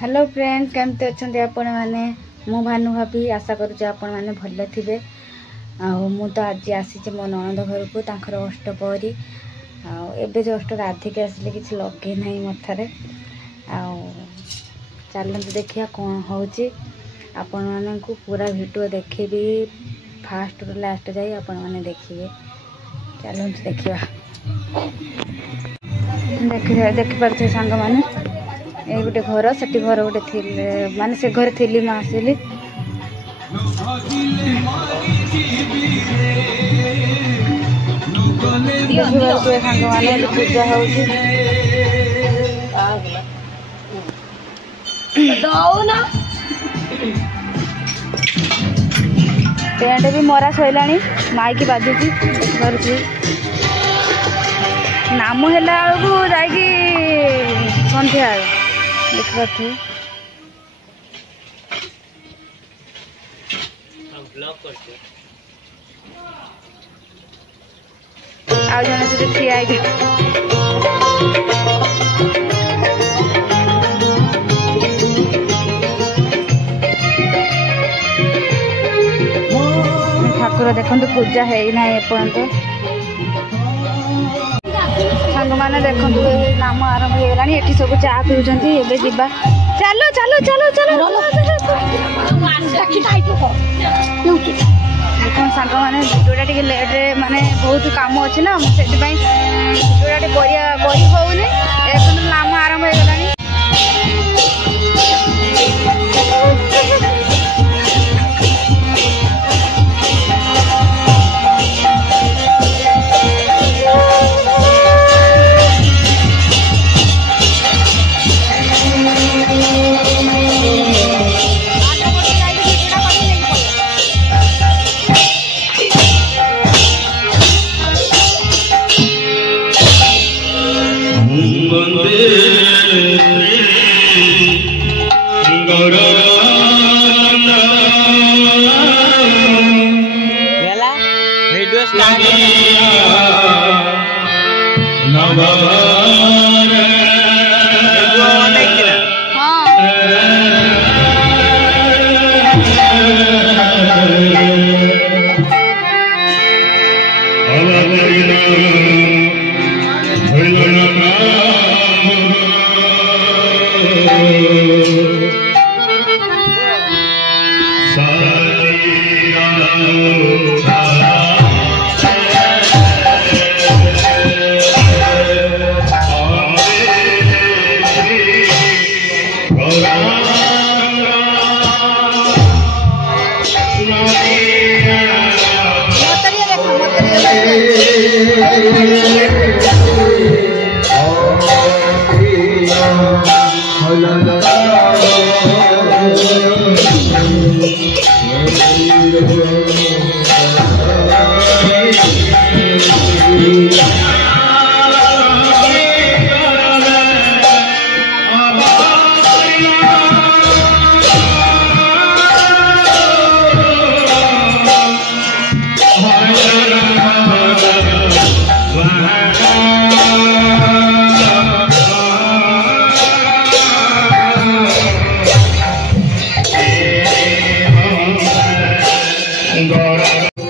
Hello friends, केमती अच्छा आपण मैंने मु भानु भाभी आशा करुचे आपण मैंने भल थे। मु तो आज आसी मो ननद घर को तांकर अष्टपहरी एबे जस्ट गाधिक आसिले किसी लगे ना मथारे। चलते देखिए कौन होची आपण माने को पूरा वीडियो देखेबी फास्ट रु लास्ट जाई आपण माने देखिए। चलते देखिए देखि पारे सांग मैंने ये गोटे घर से घर गोटे थी माने से घर थी मैं आसिली सांग मैंने पूजा टेंट भी मरा सैला माइक बाजुची देखिपी नाम है जाकि सन्ध्या देखिए आ जन से ठिया ठाकुर देखो पूजा है ना एपर्यंत सांग मैंने देखो नाम आरंभ हो गला ये सब चा पीछे एवं जीवा चलो चलो चलो चलो देखो सांग मैंने भिडियोटा टे लेट्रे माने बहुत कम अच्छे ना से भिडियोटा टे करी होनी एक नाम आरंभ हो गला।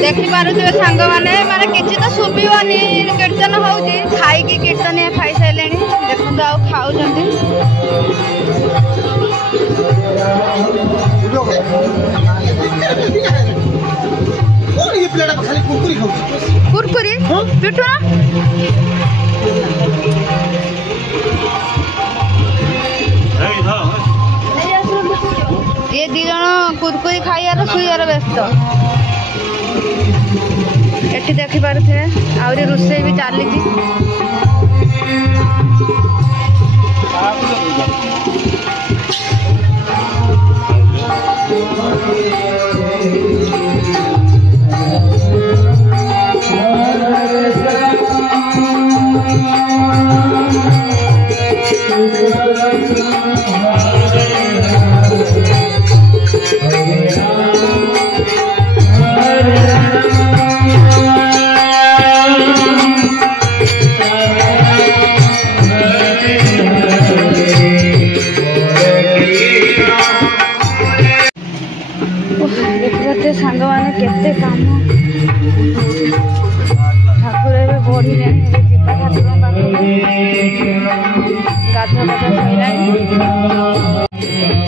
देखिपे सांग मैंने माने किसी तो शुभनी कीर्तन होती खाई कीर्तन खाई सारे देखो आ खाऊ कुरकुरी पिठू ये दी जन कुरकुरी खाइबार शुआर व्यस्त एटी देखी पारे आहरी रोषे भी चली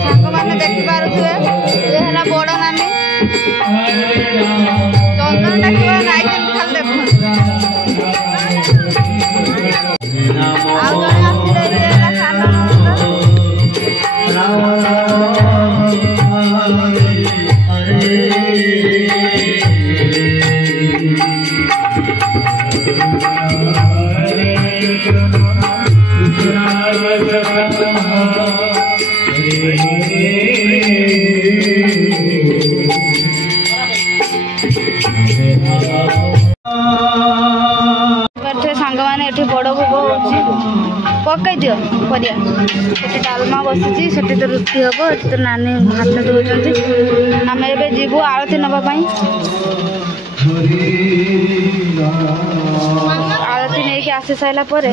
सांग मैंने देखी पारे ये है बड़ नानी चंदन डाकिया नाई खाल देख आउ जड़े आसले सान सांग मैंने बड़ भोग हो पकई दियो परिया डालमा बसी से तो रुटी हम तो नानी हाथ दौरान आम ए जीवु आरती नापी आरती नहीं कि आसी सारा पर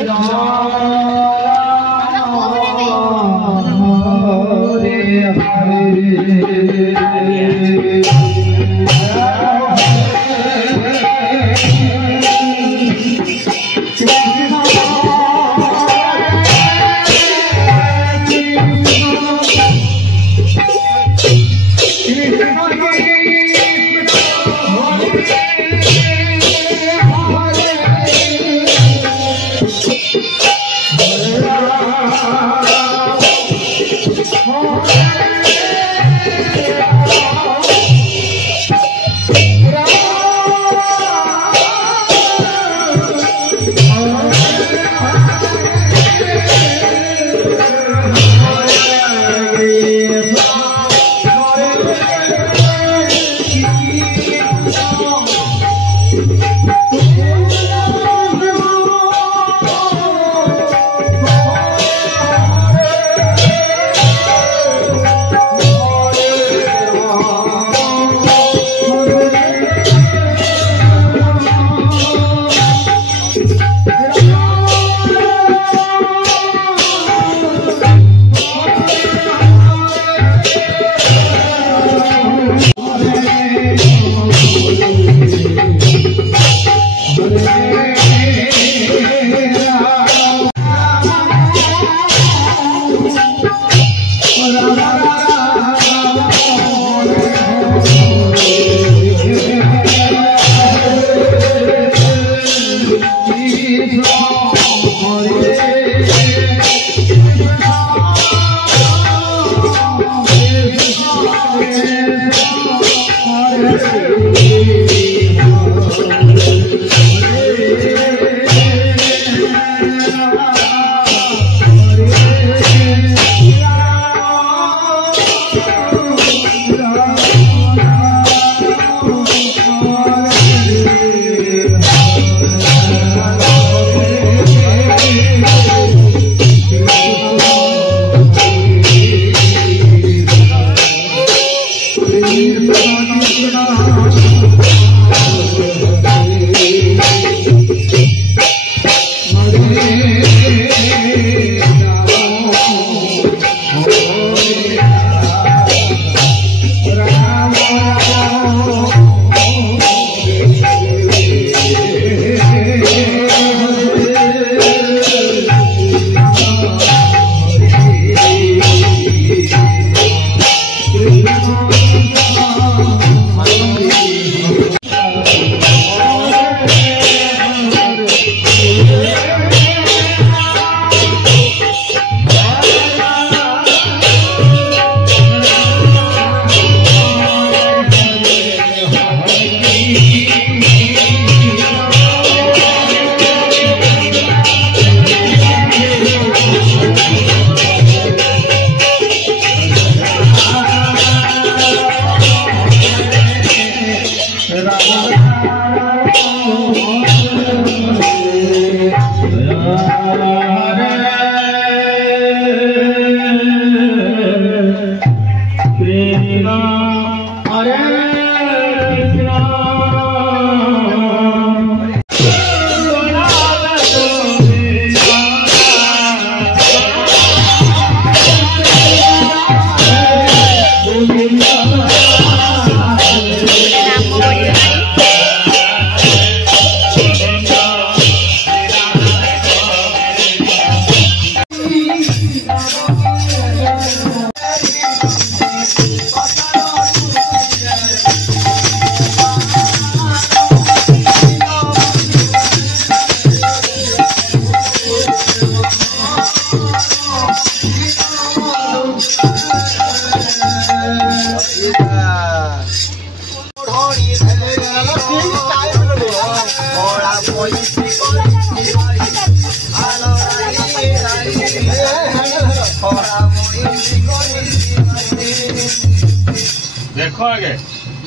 देख आगे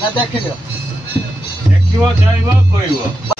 ना देख लियो देखियो जाइबो कहिबो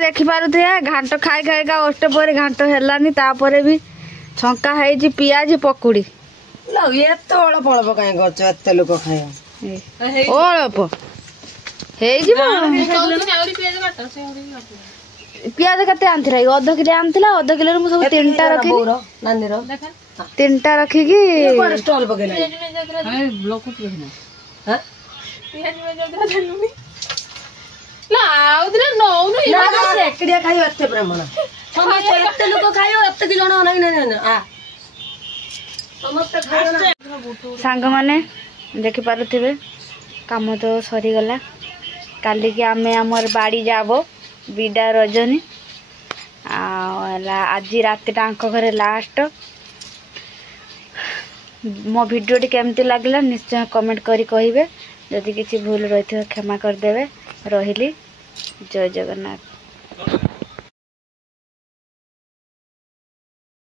देखिपारे घाट खाई खाई का अष्ट पर घाट है तापर भी ଛଙ୍କା ହେଇଛି ପିଆଜ ପକୁଡି ଏତେ ଅଳ୍ପ ଅଳ୍ପ କାହିଁ କରୁଛ ଏତେ ଲୋକ ଖାଇବା ଅଳ୍ପ ହେଇଯିବ ପିଆଜ କେତେ ଆଣିଥିଲା ଅଧ କିଲୋ ଆଣିଥିଲା ଅଧ କିଲୋରେ ମୁଁ ସବୁ ତିନିଟା ରଖିଲି ନାନୀର 3ଟା ରଖିକି ଷ୍ଟଲ ପକେଇଲା ଏକଡିଆ ଖାଇବ ଏତେ ବ୍ରାହ୍ମଣ ସମସ୍ତେ ଏତେ ଲୋକ ଖାଇବ ଏତେ ଜଣ ନାଇଁ ସମସ୍ତେ ଖାଇବ ସାଙ୍ଗମାନେ ଦେଖିପାରୁଥିବେ କାମ ତ ସରିଗଲା କାଲିକି ଆମେ ଆମର ବାଡ଼ି যাব ବିଡ଼ା ରଜନୀ आज रात घरे लास्ट मो भिडियोटी केमती लगला निश्चय कमेंट करी कहिबे जदि किसी भूल रही क्षमा करदेवे रहिली जय जगन्नाथ।